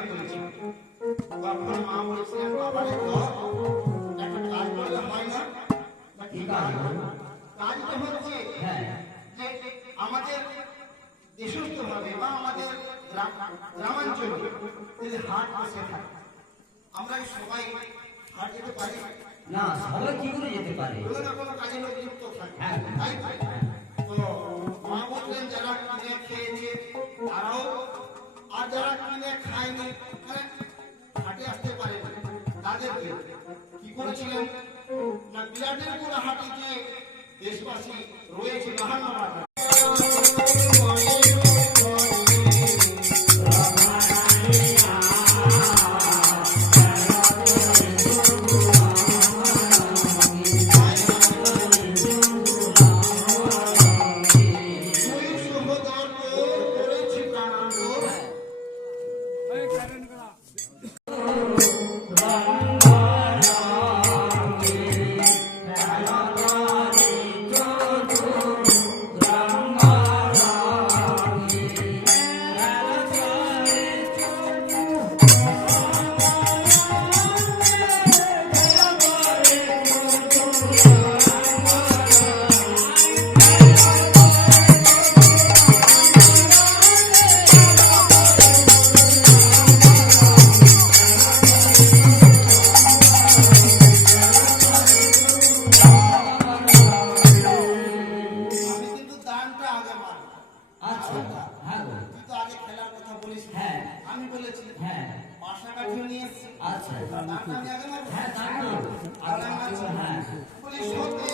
না করেছি। তখন মা বলেছিলেন বাবারে ঘর একটা কাজ করলে হয় না। কি কাজ? কাজটা হচ্ছে যে আমাদের দেশস্থ ভাবে বা আমাদের গ্রামাঞ্চলে যদি হাট বসে থাকে, আমরা সবাই হাট যেতে পারি না, সবাই কি করে যেতে পারে? কোনো না কোনো কাজে লোক যুক্ত থাকে, হ্যাঁ। তাই তো মা বললেন যারা কিনে খেয়েছে তারাও, আর যারা কিনে খায়নি মানে হাটে আসতে পারেনি তাদেরকে কি করেছিলেন না বিরাটের পুরো হাটে যে দেশবাসী রয়েছে নাহান্নবাদ আচ্ছা, আমি আগে মারবো। হ্যাঁ, তাই না? আর আমি মারবো। পুলিশ হতে